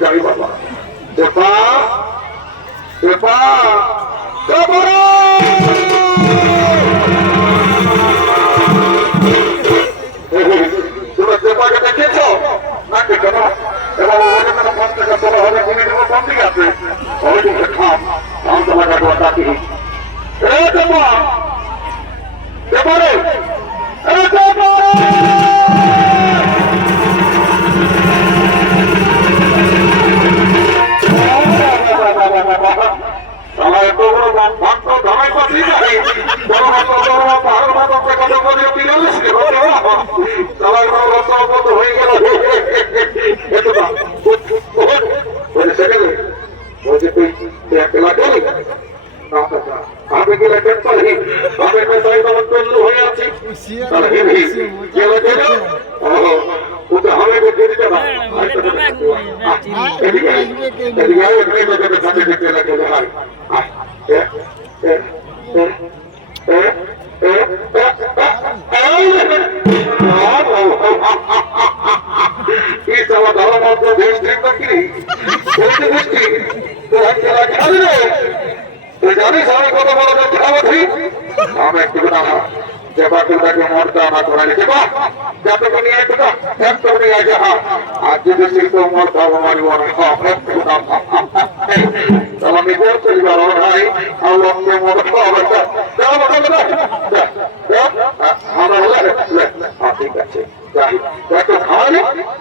যাই বাবা দেপা দেপা তোমরা দেপাকে দেখেছ না দেখো না এবং ওখানে 5 টাকা 16,000 কিনে দেবো কম দিকে আছে ওই দিকে খাম ধান তো লাগাবো ডাকি এ দেপা দেপা রে এ দেপা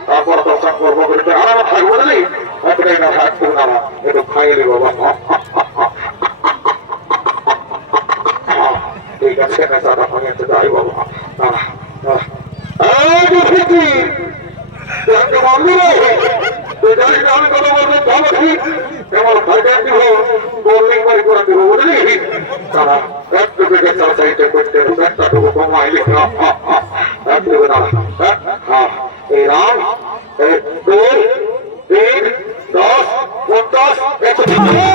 তারপর দর্শন করবো আর থাকবো না একটু খাইয়ে দেবো বাবা ঠিক আছে যাই বাবা আমি কথা বলবো ভালো ঠিক এমন ফাইটার দিব গোল্ডিং বাড়ি করে দেবো বুঝলি তারা একটু বেগে সাইডে করতে একটা দেবো কমাইলে দেবে না হ্যাঁ এই রাম 2 3 10 50 100